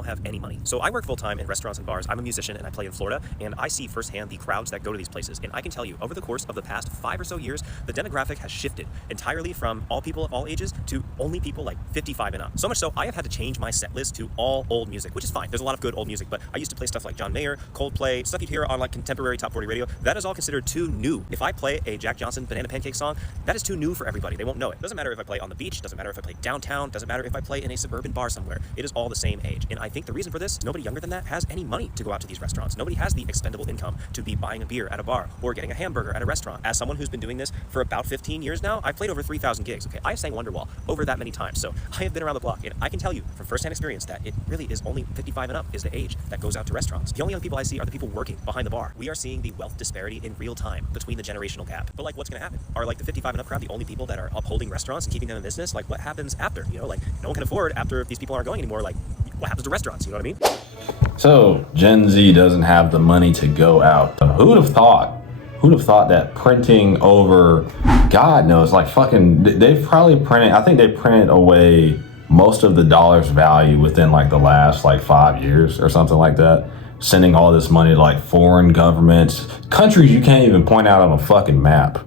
don't have any money. So I work full-time in restaurants and bars. I'm a musician and I play in Florida, and I see firsthand the crowds that go to these places. And I can tell you, over the course of the past 5 or so years, the demographic has shifted entirely from all people of all ages to only people like 55 and up. So much so, I have had to change my set list to all old music, which is fine. There's a lot of good old music, but I used to play stuff like John Mayer, Coldplay, stuff you'd hear on like contemporary top 40 radio. That is all considered too new. If I play a Jack Johnson Banana Pancake song, that is too new for everybody. They won't know it. Doesn't matter if I play on the beach, doesn't matter if I play downtown, doesn't matter if I play in a suburban bar somewhere. It is all the same age. And I think the reason for this, nobody younger than that has any money to go out to these restaurants. Nobody has the expendable income to be buying a beer at a bar or getting a hamburger at a restaurant. As someone who's been doing this for about 15 years now, I've played over 3,000 gigs. Okay, I have sang Wonderwall over that many times. So I have been around the block, and I can tell you from firsthand experience that it really is only 55 and up is the age that goes out to restaurants. The only young people I see are the people working behind the bar. We are seeing the wealth disparity in real time between the generational gap. But like, what's gonna happen? Are like the 55 and up crowd the only people that are upholding restaurants and keeping them in business? Like, what happens after? You know, like, no one can afford after these people aren't going anymore. Like, what happens to restaurants? You know what I mean? So Gen Z doesn't have the money to go out. Who'd have thought? Who'd have thought that printing over, God knows, like fucking, they've probably printed, I think they printed away most of the dollar's value within like the last like 5 years or something like that. Sending all this money to like foreign governments, countries you can't even point out on a fucking map.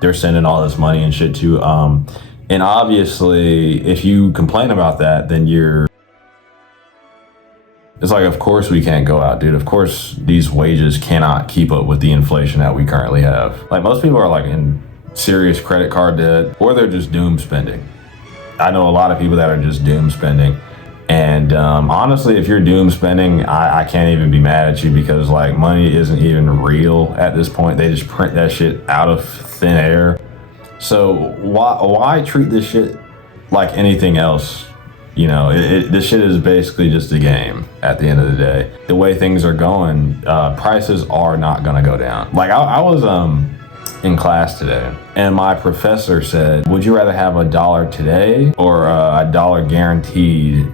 They're sending all this money and shit to. And obviously, if you complain about that, then it's like, of course we can't go out, dude. Of course these wages cannot keep up with the inflation that we currently have. Like, most people are like in serious credit card debt, or they're just doom spending. I know a lot of people that are just doom spending. And honestly, if you're doom spending, I can't even be mad at you, because like money isn't even real at this point. They just print that shit out of thin air. So why treat this shit like anything else? You know, this shit is basically just a game at the end of the day. The way things are going, prices are not gonna go down. Like I was in class today, and my professor said, would you rather have $1 today or $1 guaranteed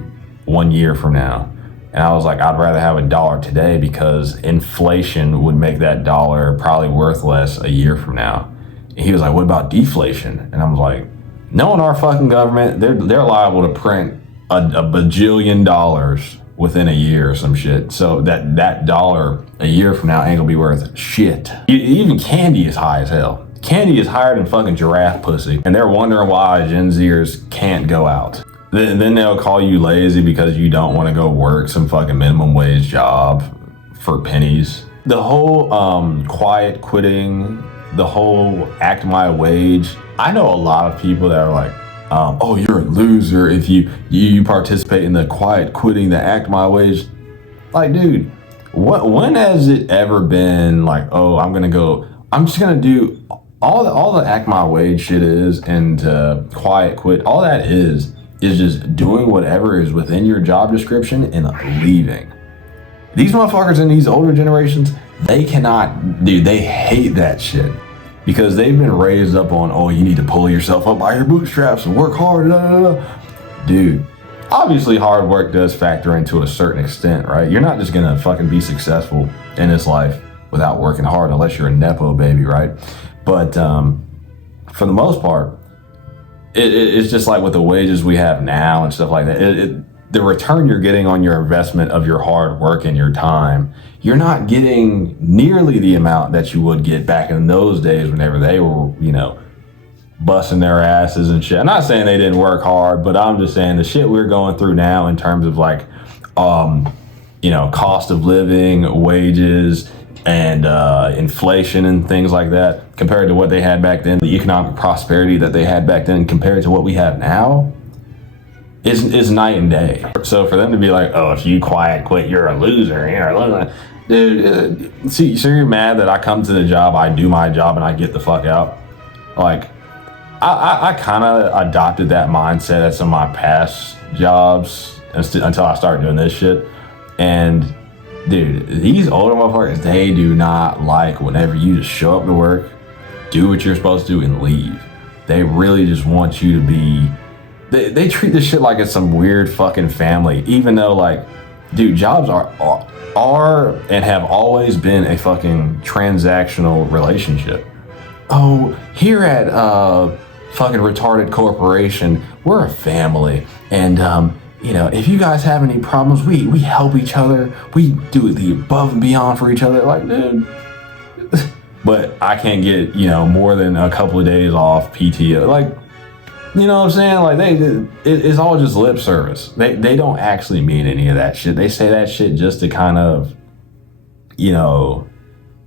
1 year from now? And I was like, I'd rather have $1 today, because inflation would make that dollar probably worth less a year from now. And he was like, what about deflation? And I was like, knowing our fucking government, they're liable to print a bajillion dollars within a year or some shit. So that dollar a year from now ain't gonna be worth shit. Even candy is high as hell. Candy is higher than fucking giraffe pussy. And they're wondering why Gen Zers can't go out. Then they'll call you lazy because you don't want to go work some fucking minimum wage job for pennies. The whole quiet quitting, the whole act my wage. I know a lot of people that are like, oh, you're a loser if you participate in the quiet quitting, the act my wage. Like, dude, when has it ever been like, oh, I'm just gonna do all the act my wage shit is, and quiet quit, all that is just doing whatever is within your job description and leaving. These motherfuckers in these older generations, they cannot, dude, they hate that shit, because they've been raised up on, oh, you need to pull yourself up by your bootstraps and work hard. Dude, obviously hard work does factor into a certain extent, right? You're not just gonna fucking be successful in this life without working hard, unless you're a Nepo baby, right? But for the most part, it's just like with the wages we have now and stuff like that. The return you're getting on your investment of your hard work and your time, you're not getting nearly the amount that you would get back in those days whenever they were, you know, busting their asses and shit. I'm not saying they didn't work hard, but I'm just saying the shit we're going through now in terms of like, you know, cost of living, wages, and inflation and things like that, compared to what they had back then, the economic prosperity that they had back then compared to what we have now, is night and day. So for them to be like, oh, if you quiet quit, you're a loser, dude, so you're mad that I come to the job, I do my job, and I get the fuck out? Like, I kind of adopted that mindset at some of my past jobs until I started doing this shit. And dude, these older motherfuckers, they do not like whenever you just show up to work, do what you're supposed to do, and leave. They really just want you to be, they treat this shit like it's some weird fucking family, even though, like, dude, jobs are and have always been a fucking transactional relationship. Oh, here at fucking retarded corporation, we're a family, and if you guys have any problems, we help each other. We do the above and beyond for each other. Like, dude. But I can't get, more than a couple of days off PTO. Like, you know what I'm saying? Like, it's all just lip service. They don't actually mean any of that shit. They say that shit just to kind of,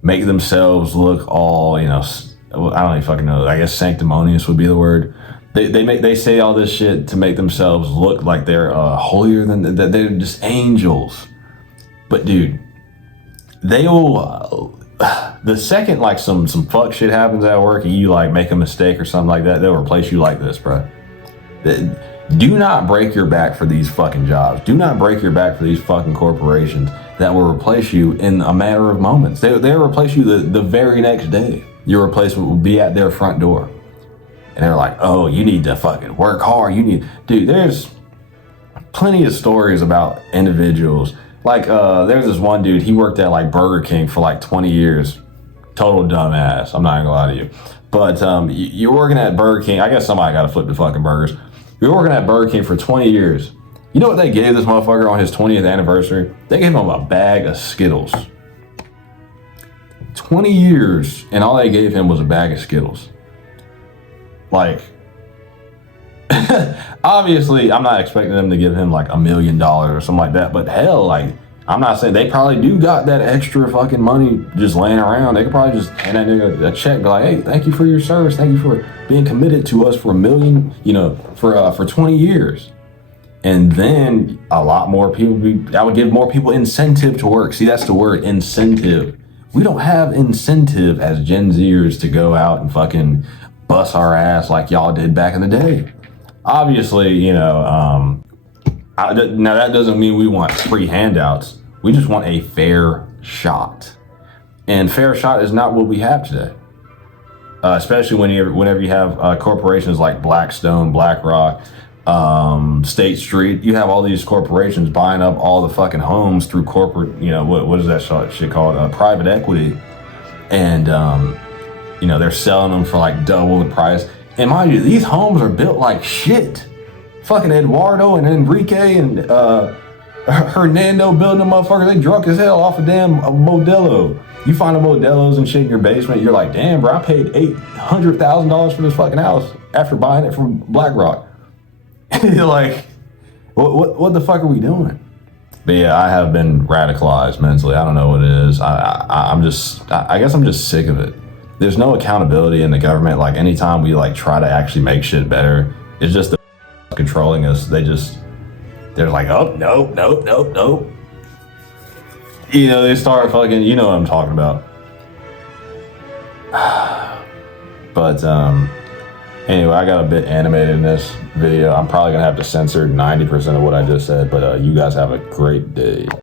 make themselves look all, I don't even fucking know. I guess sanctimonious would be the word. They say all this shit to make themselves look like they're holier than that. They're just angels. But dude, they will. The second like some fuck shit happens at work and you like make a mistake or something like that, they'll replace you like this, bro. Do not break your back for these fucking jobs. Do not break your back for these fucking corporations that will replace you in a matter of moments. They'll replace you the very next day. Your replacement will be at their front door. And they're like, oh, you need to fucking work hard. Dude, there's plenty of stories about individuals. Like, there's this one dude, he worked at like Burger King for like 20 years. Total dumbass. I'm not gonna lie to you. But you're working at Burger King. I guess somebody gotta flip the fucking burgers. You're working at Burger King for 20 years. You know what they gave this motherfucker on his 20th anniversary? They gave him a bag of Skittles. 20 years, and all they gave him was a bag of Skittles. Like, obviously, I'm not expecting them to give him like $1 million or something like that, but hell, like, I'm not saying they probably do got that extra fucking money just laying around. They could probably just hand that nigga a check, be like, hey, thank you for your service. Thank you for being committed to us for $1 million, for 20 years. And then a lot more people, I would give more people incentive to work. See, that's the word, incentive. We don't have incentive as Gen Zers to go out and fucking bust our ass like y'all did back in the day. Obviously, now that doesn't mean we want free handouts. We just want a fair shot. And fair shot is not what we have today. Especially whenever you have corporations like Blackstone, BlackRock, State Street. You have all these corporations buying up all the fucking homes through corporate, what is that shit called? Private equity. And, they're selling them for like double the price. And mind you, these homes are built like shit. Fucking Eduardo and Enrique and Hernando building them motherfuckers. They drunk as hell off a damn Modelo. You find a Modelo's and shit in your basement. You're like, damn, bro, I paid $800,000 for this fucking house after buying it from BlackRock. You're like, what the fuck are we doing? But yeah, I have been radicalized mentally. I don't know what it is. I guess I'm just sick of it. There's no accountability in the government. Like anytime we like try to actually make shit better, it's just the controlling us. They're like, oh, nope. They start fucking, you know what I'm talking about. But anyway, I got a bit animated in this video. I'm probably gonna have to censor 90% of what I just said, but you guys have a great day.